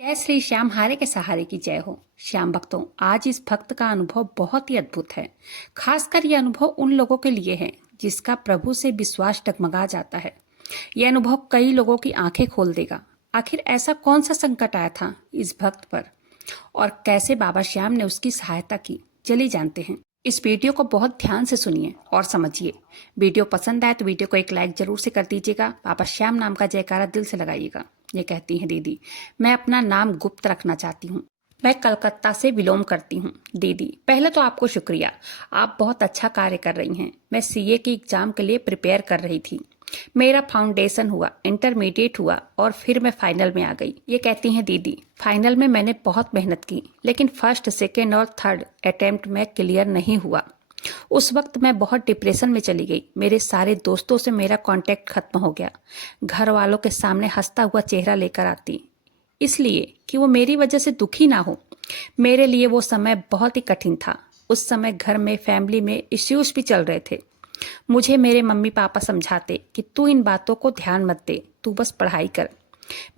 जय श्री श्याम हारे के सहारे की जय हो। श्याम भक्तों, आज इस भक्त का अनुभव बहुत ही अद्भुत है। खासकर यह अनुभव उन लोगों के लिए है जिसका प्रभु से विश्वास डगमगा जाता है। यह अनुभव कई लोगों की आंखें खोल देगा। आखिर ऐसा कौन सा संकट आया था इस भक्त पर और कैसे बाबा श्याम ने उसकी सहायता की, चलिए जानते हैं। इस वीडियो को बहुत ध्यान से सुनिए और समझिए। वीडियो पसंद आए तो वीडियो को एक लाइक जरूर से कर दीजिएगा। बाबा श्याम नाम का जयकारा दिल से लगाइएगा। ये कहती हैं दीदी, मैं अपना नाम गुप्त रखना चाहती हूँ। मैं कलकत्ता से बिलोंग करती हूँ। दीदी, पहले तो आपको शुक्रिया, आप बहुत अच्छा कार्य कर रही हैं। मैं सीए की एग्जाम के लिए प्रिपेयर कर रही थी। मेरा फाउंडेशन हुआ, इंटरमीडिएट हुआ और फिर मैं फाइनल में आ गई। ये कहती हैं दीदी, फाइनल में मैंने बहुत मेहनत की लेकिन फर्स्ट, सेकेंड और थर्ड अटेम्प्ट में क्लियर नहीं हुआ। उस वक्त मैं बहुत डिप्रेशन में चली गई। मेरे सारे दोस्तों से मेरा कांटेक्ट खत्म हो गया। घर वालों के सामने हंसता हुआ चेहरा लेकर आती, इसलिए कि वो मेरी वजह से दुखी ना हो। मेरे लिए वो समय बहुत ही कठिन था। उस समय घर में, फैमिली में इश्यूज भी चल रहे थे। मुझे मेरे मम्मी पापा समझाते कि तू इन बातों को ध्यान मत दे, तू बस पढ़ाई कर।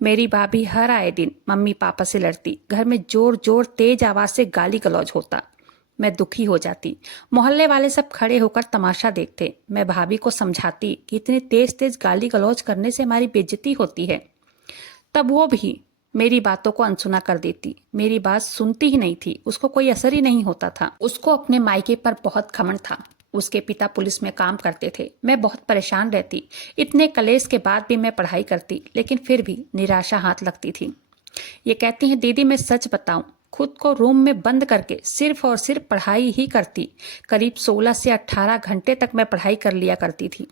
मेरी भाभी हर आए दिन मम्मी पापा से लड़ती। घर में जोर जोर तेज आवाज से गाली गलौज होता। मैं दुखी हो जाती। मोहल्ले वाले सब खड़े होकर तमाशा देखते। मैं भाभी को समझाती कि इतने तेज तेज गाली गलौज करने से हमारी बेइज्जती होती है। तब वो भी मेरी बातों को अनसुना कर देती। मेरी बात सुनती ही नहीं थी। उसको कोई असर ही नहीं होता था। उसको अपने मायके पर बहुत घमंड था। उसके पिता पुलिस में काम करते थे। मैं बहुत परेशान रहती। इतने कलेश के बाद भी मैं पढ़ाई करती लेकिन फिर भी निराशा हाथ लगती थी। ये कहती हैं दीदी, मैं सच बताऊं, खुद को रूम में बंद करके सिर्फ और सिर्फ पढ़ाई ही करती। करीब 16 से 18 घंटे तक मैं पढ़ाई कर लिया करती थी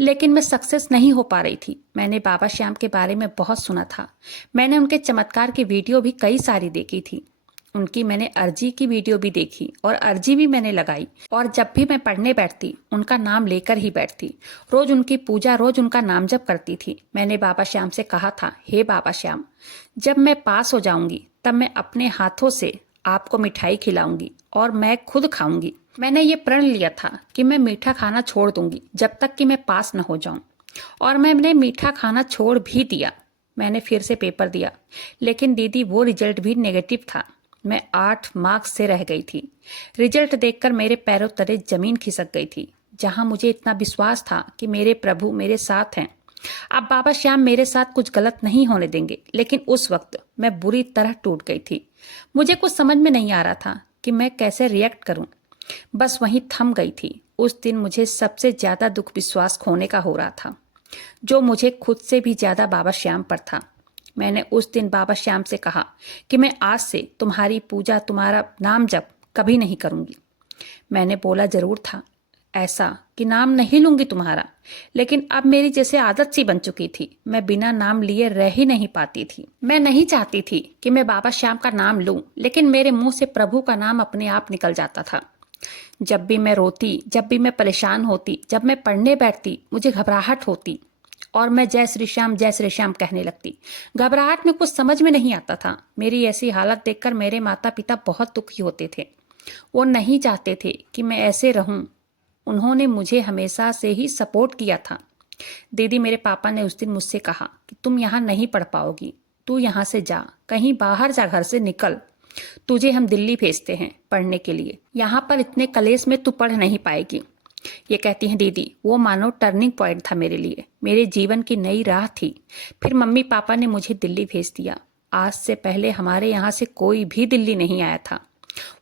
लेकिन मैं सक्सेस नहीं हो पा रही थी। मैंने बाबा श्याम के बारे में बहुत सुना था। मैंने उनके चमत्कार की वीडियो भी कई सारी देखी थी। उनकी मैंने अर्जी की वीडियो भी देखी और अर्जी भी मैंने लगाई। और जब भी मैं पढ़ने बैठती उनका नाम लेकर ही बैठती। रोज उनकी पूजा, रोज उनका नाम जप करती थी। मैंने बाबा श्याम से कहा था, हे बाबा श्याम, जब मैं पास हो जाऊंगी तब मैं अपने हाथों से आपको मिठाई खिलाऊंगी और मैं खुद खाऊंगी। मैंने ये प्रण लिया था कि मैं मीठा खाना छोड़ दूंगी जब तक कि मैं पास न हो जाऊं। और मैंने मीठा खाना छोड़ भी दिया। मैंने फिर से पेपर दिया लेकिन दीदी वो रिजल्ट भी नेगेटिव था। मैं 8 मार्क्स से रह गई थी। रिजल्ट देखकर मेरे पैरों तले जमीन खिसक गई थी। जहां मुझे इतना विश्वास था कि मेरे प्रभु मेरे साथ हैं, अब बाबा श्याम मेरे साथ कुछ गलत नहीं होने देंगे। लेकिन उस वक्त मैं बुरी तरह टूट गई थी। मुझे कुछ समझ में नहीं आ रहा था कि मैं कैसे रिएक्ट करूं। बस वहीं थम गई थी। उस दिन मुझे सबसे ज्यादा दुख विश्वास खोने का हो रहा था, जो मुझे खुद से भी ज्यादा बाबा श्याम पर था। मैंने उस दिन बाबा श्याम से कहा कि मैं आज से तुम्हारी पूजा, तुम्हारा नाम जप कभी नहीं करूंगी। मैंने बोला जरूर था ऐसा कि नाम नहीं लूंगी तुम्हारा, लेकिन अब मेरी जैसे आदत सी बन चुकी थी। मैं बिना नाम लिए रह ही नहीं पाती थी। मैं नहीं चाहती थी कि मैं बाबा श्याम का नाम लूं, लेकिन मेरे मुंह से प्रभु का नाम अपने आप निकल जाता था। जब भी मैं रोती, जब भी मैं परेशान होती, जब मैं पढ़ने बैठती, मुझे घबराहट होती और मैं जय श्री श्याम कहने लगती। घबराहट में कुछ समझ में नहीं आता था। मेरी ऐसी हालत देखकर मेरे माता पिता बहुत दुखी होते थे। वो नहीं चाहते थे कि मैं ऐसे रहूं। उन्होंने मुझे हमेशा से ही सपोर्ट किया था। दीदी, मेरे पापा ने उस दिन मुझसे कहा कि तुम यहाँ नहीं पढ़ पाओगी, तू यहाँ से जा, कहीं बाहर जा, घर से निकल, तुझे हम दिल्ली भेजते हैं पढ़ने के लिए। यहाँ पर इतने कलेश में तू पढ़ नहीं पाएगी। ये कहती हैं दीदी, वो मानो टर्निंग पॉइंट था मेरे लिए, मेरे जीवन की नई राह थी। फिर मम्मी पापा ने मुझे दिल्ली भेज दिया। आज से पहले हमारे यहाँ से कोई भी दिल्ली नहीं आया था।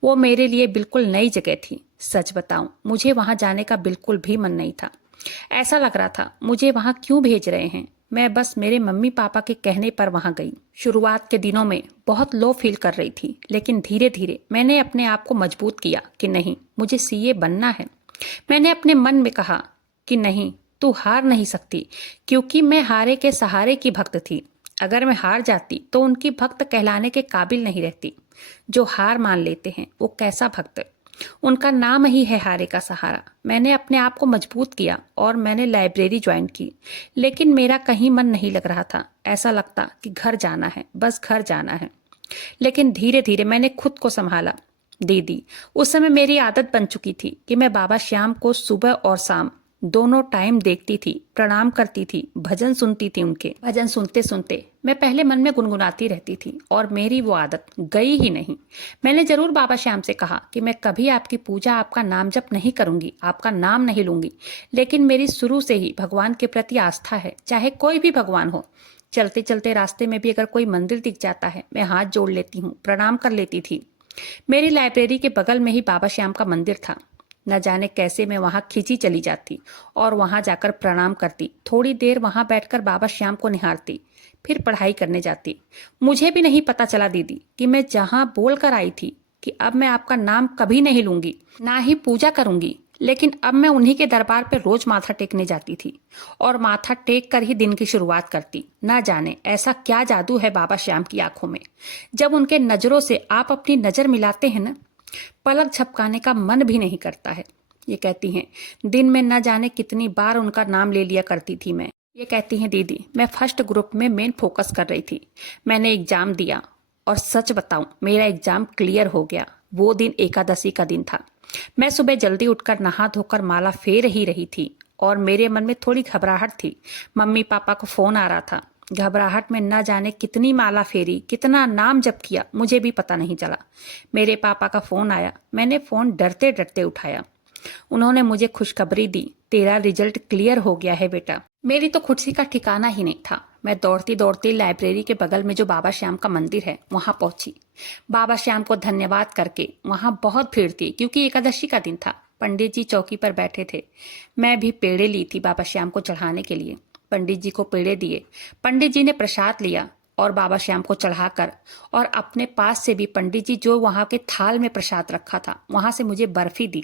वो मेरे लिए बिल्कुल नई जगह थी। सच बताऊं, मुझे वहां जाने का बिल्कुल भी मन नहीं था। ऐसा लग रहा था मुझे वहां क्यों भेज रहे हैं। मैं बस मेरे मम्मी पापा के कहने पर वहां गई। शुरुआत के दिनों में बहुत लो फील कर रही थी, लेकिन धीरे धीरे मैंने अपने आप को मजबूत किया कि नहीं, मुझे सीए बनना है। मैंने अपने मन में कहा कि नहीं, तू हार नहीं सकती, क्योंकि मैं हारे के सहारे की भक्त थी। अगर मैं हार जाती तो उनकी भक्त कहलाने के काबिल नहीं रहती। जो हार मान लेते हैं वो कैसा भक्त, उनका नाम ही है हारे का सहारा। मैंने अपने आप को मजबूत किया और मैंने लाइब्रेरी ज्वाइन की, लेकिन मेरा कहीं मन नहीं लग रहा था। ऐसा लगता कि घर जाना है, बस घर जाना है। लेकिन धीरे धीरे मैंने खुद को संभाला। दीदी, उस समय मेरी आदत बन चुकी थी कि मैं बाबा श्याम को सुबह और शाम दोनों टाइम देखती थी, प्रणाम करती थी, भजन सुनती थी। उनके भजन सुनते सुनते मैं पहले मन में गुनगुनाती रहती थी और मेरी वो आदत गई ही नहीं। मैंने जरूर बाबा श्याम से कहा कि मैं कभी आपकी पूजा, आपका नाम जप नहीं करूंगी, आपका नाम नहीं लूंगी, लेकिन मेरी शुरू से ही भगवान के प्रति आस्था है, चाहे कोई भी भगवान हो। चलते चलते रास्ते में भी अगर कोई मंदिर दिख जाता है, मैं हाथ जोड़ लेती हूँ, प्रणाम कर लेती थी। मेरी लाइब्रेरी के बगल में ही बाबा श्याम का मंदिर था। न जाने कैसे मैं वहां खिंची चली जाती और वहां जाकर प्रणाम करती, थोड़ी देर वहां बैठकर बाबा श्याम को निहारती, फिर पढ़ाई करने जाती। मुझे भी नहीं पता चला दीदी कि मैं जहां बोल कर आई थी कि अब मैं आपका नाम कभी नहीं लूंगी, ना ही पूजा करूंगी, लेकिन अब मैं उन्हीं के दरबार पर रोज माथा टेकने जाती थी और माथा टेक कर ही दिन की शुरुआत करती। ना जाने ऐसा क्या जादू है बाबा श्याम की आंखों में, जब उनके नजरों से आप अपनी नजर मिलाते हैं ना, पलक झपकाने का मन भी नहीं करता है। ये कहती हैं, दिन में न जाने कितनी बार उनका नाम ले लिया करती थी मैं। ये कहती हैं, दीदी मैं फर्स्ट ग्रुप में मेन फोकस कर रही थी। मैंने एग्जाम दिया और सच बताऊं मेरा एग्जाम क्लियर हो गया। वो दिन एकादशी का दिन था। मैं सुबह जल्दी उठकर नहा धोकर माला फेर ही रही थी और मेरे मन में थोड़ी घबराहट थी। मम्मी पापा को फोन आ रहा था। घबराहट में न जाने कितनी माला फेरी, कितना नाम जप किया, मुझे भी पता नहीं चला। मेरे पापा का फोन आया। मैंने फोन डरते डरते उठाया। उन्होंने मुझे खुशखबरी दी, तेरा रिजल्ट क्लियर हो गया है बेटा। मेरी तो खुशी का ठिकाना ही नहीं था। मैं दौड़ती दौड़ती लाइब्रेरी के बगल में जो बाबा श्याम का मंदिर है वहां पहुंची। बाबा श्याम को धन्यवाद करके, वहां बहुत भीड़ थी क्योंकि एकादशी का दिन था। पंडित जी चौकी पर बैठे थे। मैं भी पेड़े ली थी बाबा श्याम को चढ़ाने के लिए। पंडित जी को पेड़े दिए। पंडित जी ने प्रसाद लिया और बाबा श्याम को चढ़ाकर, और अपने पास से भी पंडित जी जो वहां के थाल में प्रसाद रखा था वहां से मुझे बर्फी दी।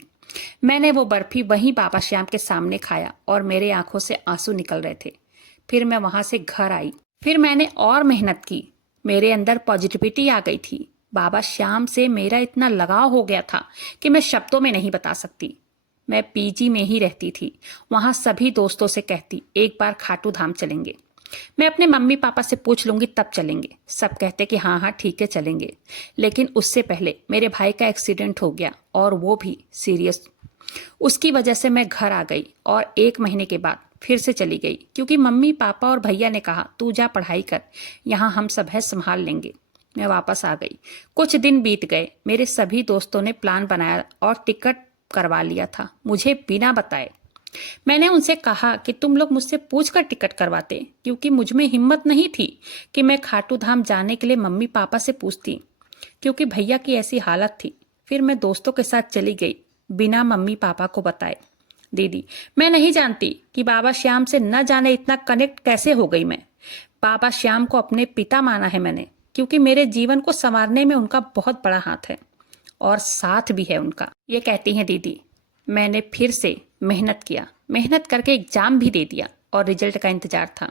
मैंने वो बर्फी वहीं बाबा श्याम के सामने खाया और मेरे आंखों से आंसू निकल रहे थे। फिर मैं वहां से घर आई। फिर मैंने और मेहनत की। मेरे अंदर पॉजिटिविटी आ गई थी। बाबा श्याम से मेरा इतना लगाव हो गया था कि मैं शब्दों में नहीं बता सकती। मैं पीजी में ही रहती थी। वहां सभी दोस्तों से कहती, एक बार खाटू धाम चलेंगे। मैं अपने मम्मी पापा से पूछ लूंगी तब चलेंगे। सब कहते कि हाँ हाँ ठीक है चलेंगे। लेकिन उससे पहले मेरे भाई का एक्सीडेंट हो गया और वो भी सीरियस। उसकी वजह से मैं घर आ गई और 1 महीने के बाद फिर से चली गई, क्योंकि मम्मी पापा और भैया ने कहा तू जा पढ़ाई कर, यहाँ हम सब है संभाल लेंगे। मैं वापस आ गई। कुछ दिन बीत गए। मेरे सभी दोस्तों ने प्लान बनाया और टिकट करवा लिया था, मुझे बिना बताए। मैंने उनसे कहा कि तुम लोग मुझसे पूछकर टिकट करवाते, क्योंकि मुझ में हिम्मत नहीं थी कि मैं खाटू धाम जाने के लिए मम्मी पापा से पूछती, क्योंकि भैया की ऐसी हालत थी। फिर मैं दोस्तों के साथ चली गई बिना मम्मी पापा को बताए। दीदी मैं नहीं जानती कि बाबा श्याम से न जाने इतना कनेक्ट कैसे हो गई मैं। बाबा श्याम को अपने पिता माना है मैंने, क्योंकि मेरे जीवन को संवारने में उनका बहुत बड़ा हाथ है और साथ भी है उनका। ये कहती हैं, दीदी मैंने फिर से मेहनत किया, मेहनत करके एग्जाम भी दे दिया और रिजल्ट का इंतजार था।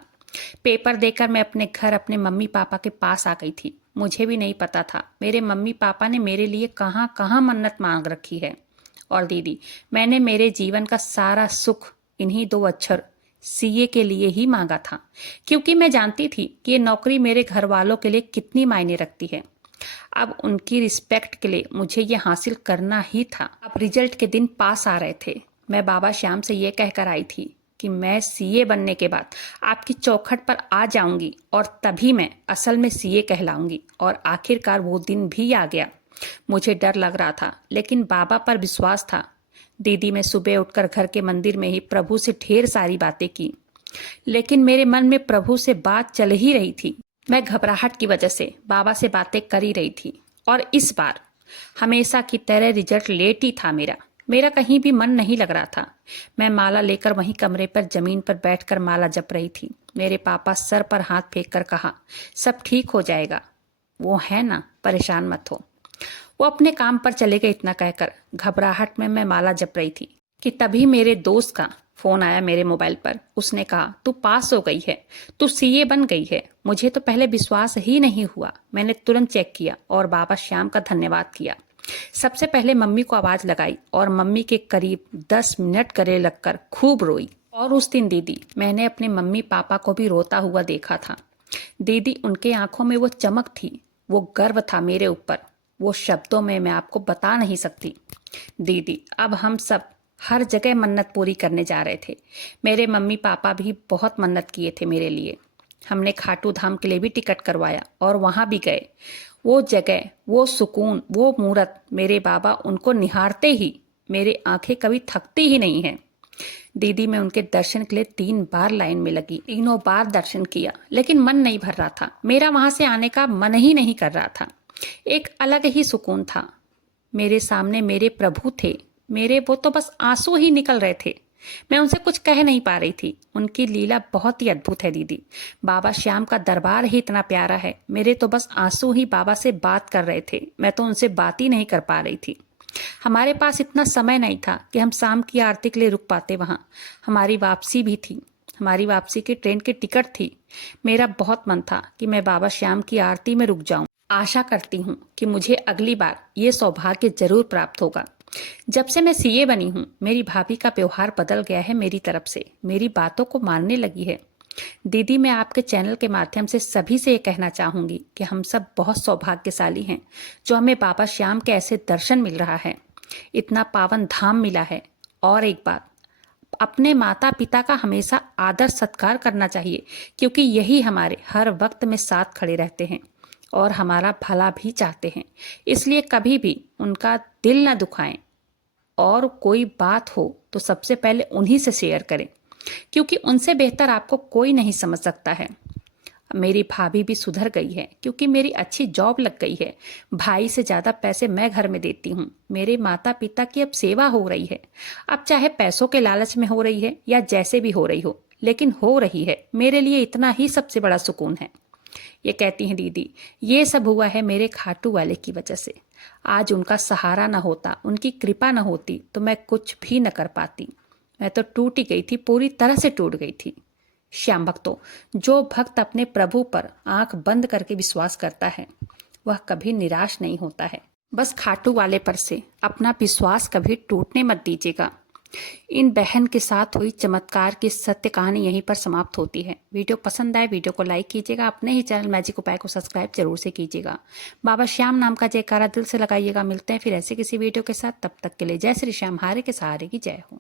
पेपर देकर मैं अपने घर अपने मम्मी पापा के पास आ गई थी। मुझे भी नहीं पता था मेरे मम्मी पापा ने मेरे लिए कहाँ कहाँ मन्नत मांग रखी है। और दीदी मैंने मेरे जीवन का सारा सुख इन्हीं 2 अक्षर सीए के लिए ही मांगा था, क्योंकि मैं जानती थी कि ये नौकरी मेरे घर वालों के लिए कितनी मायने रखती है। अब उनकी रिस्पेक्ट के लिए मुझे ये हासिल करना ही था। अब रिजल्ट के दिन पास आ रहे थे। मैं बाबा श्याम से ये कहकर आई थी कि मैं सीए बनने के बाद आपकी चौखट पर आ जाऊंगी और तभी मैं असल में सीए कहलाऊंगी। और आखिरकार वो दिन भी आ गया। मुझे डर लग रहा था, लेकिन बाबा पर विश्वास था। दीदी मैं सुबह उठकर घर के मंदिर में ही प्रभु से ढेर सारी बातें की, लेकिन मेरे मन में प्रभु से बात चल ही रही थी। मैं घबराहट की वजह से बाबा से बातें कर ही रही थी। और इस बार हमेशा की तरह रिजल्ट लेट ही था मेरा कहीं भी मन नहीं लग रहा था। मैं माला लेकर वहीं कमरे पर जमीन पर बैठकर माला जप रही थी। मेरे पापा सर पर हाथ फेंक कर कहा, सब ठीक हो जाएगा, वो है ना, परेशान मत हो। वो अपने काम पर चले गए। इतना कहकर घबराहट में मैं माला जप रही थी कि तभी मेरे दोस्त का फोन आया मेरे मोबाइल पर। उसने कहा, तू पास हो गई है, तू सीए बन गई है। मुझे तो पहले विश्वास ही नहीं हुआ। मैंने तुरंत चेक किया और बाबा श्याम का धन्यवाद किया। सबसे पहले मम्मी को आवाज लगाई और मम्मी के करीब 10 मिनट गले लगकर खूब रोई। और उस दिन दीदी मैंने अपने मम्मी पापा को भी रोता हुआ देखा था। दीदी उनके आंखों में वो चमक थी, वो गर्व था मेरे ऊपर, वो शब्दों में मैं आपको बता नहीं सकती। दीदी अब हम सब हर जगह मन्नत पूरी करने जा रहे थे। मेरे मम्मी पापा भी बहुत मन्नत किए थे मेरे लिए। हमने खाटू धाम के लिए भी टिकट करवाया और वहाँ भी गए। वो जगह, वो सुकून, वो मूरत, मेरे बाबा उनको निहारते ही मेरी आंखें कभी थकती ही नहीं हैं। दीदी मैं उनके दर्शन के लिए 3 बार लाइन में लगी, तीनों बार दर्शन किया, लेकिन मन नहीं भर रहा था। मेरा वहां से आने का मन ही नहीं कर रहा था। एक अलग ही सुकून था। मेरे सामने मेरे प्रभु थे, मेरे वो तो बस आंसू ही निकल रहे थे। मैं उनसे कुछ कह नहीं पा रही थी। उनकी लीला बहुत ही अद्भुत है दीदी। बाबा श्याम का दरबार ही इतना प्यारा है। मेरे तो बस आंसू ही बाबा से बात कर रहे थे। मैं तो उनसे बात ही नहीं कर पा रही थी। हमारे पास इतना समय नहीं था कि हम शाम की आरती के लिए रुक पाते। वहाँ हमारी वापसी भी थी। हमारी वापसी की ट्रेन की टिकट थी। मेरा बहुत मन था कि मैं बाबा श्याम की आरती में रुक जाऊं। आशा करती हूँ कि मुझे अगली बार ये सौभाग्य जरूर प्राप्त होगा। जब से मैं सीए बनी हूँ, मेरी भाभी का व्यवहार बदल गया है। मेरी तरफ से मेरी बातों को मानने लगी है। दीदी मैं आपके चैनल के माध्यम से सभी से ये कहना चाहूंगी कि हम सब बहुत सौभाग्यशाली हैं जो हमें बाबा श्याम के ऐसे दर्शन मिल रहा है, इतना पावन धाम मिला है। और एक बात, अपने माता पिता का हमेशा आदर सत्कार करना चाहिए, क्योंकि यही हमारे हर वक्त में साथ खड़े रहते हैं और हमारा भला भी चाहते हैं। इसलिए कभी भी उनका दिल न दुखाएं और कोई बात हो तो सबसे पहले उन्हीं से शेयर करें, क्योंकि उनसे बेहतर आपको कोई नहीं समझ सकता है। मेरी भाभी भी सुधर गई है क्योंकि मेरी अच्छी जॉब लग गई है। भाई से ज़्यादा पैसे मैं घर में देती हूँ। मेरे माता पिता की अब सेवा हो रही है। अब चाहे पैसों के लालच में हो रही है या जैसे भी हो रही हो, लेकिन हो रही है। मेरे लिए इतना ही सबसे बड़ा सुकून है। ये कहती हैं दीदी, ये सब हुआ है मेरे खाटू वाले की वजह से। आज उनका सहारा न होता, उनकी कृपा न होती तो मैं कुछ भी न कर पाती। मैं तो टूट ही गई थी, पूरी तरह से टूट गई थी। श्याम भक्तों, जो भक्त अपने प्रभु पर आंख बंद करके विश्वास करता है वह कभी निराश नहीं होता है। बस खाटू वाले पर से अपना विश्वास कभी टूटने मत दीजिएगा। इन बहन के साथ हुई चमत्कार की सत्य कहानी यहीं पर समाप्त होती है। वीडियो पसंद आए वीडियो को लाइक कीजिएगा। अपने ही चैनल मैजिक उपाय को सब्सक्राइब जरूर से कीजिएगा। बाबा श्याम नाम का जयकारा दिल से लगाइएगा। मिलते हैं फिर ऐसे किसी वीडियो के साथ। तब तक के लिए जय श्री श्याम, हारे के सहारे की जय हो।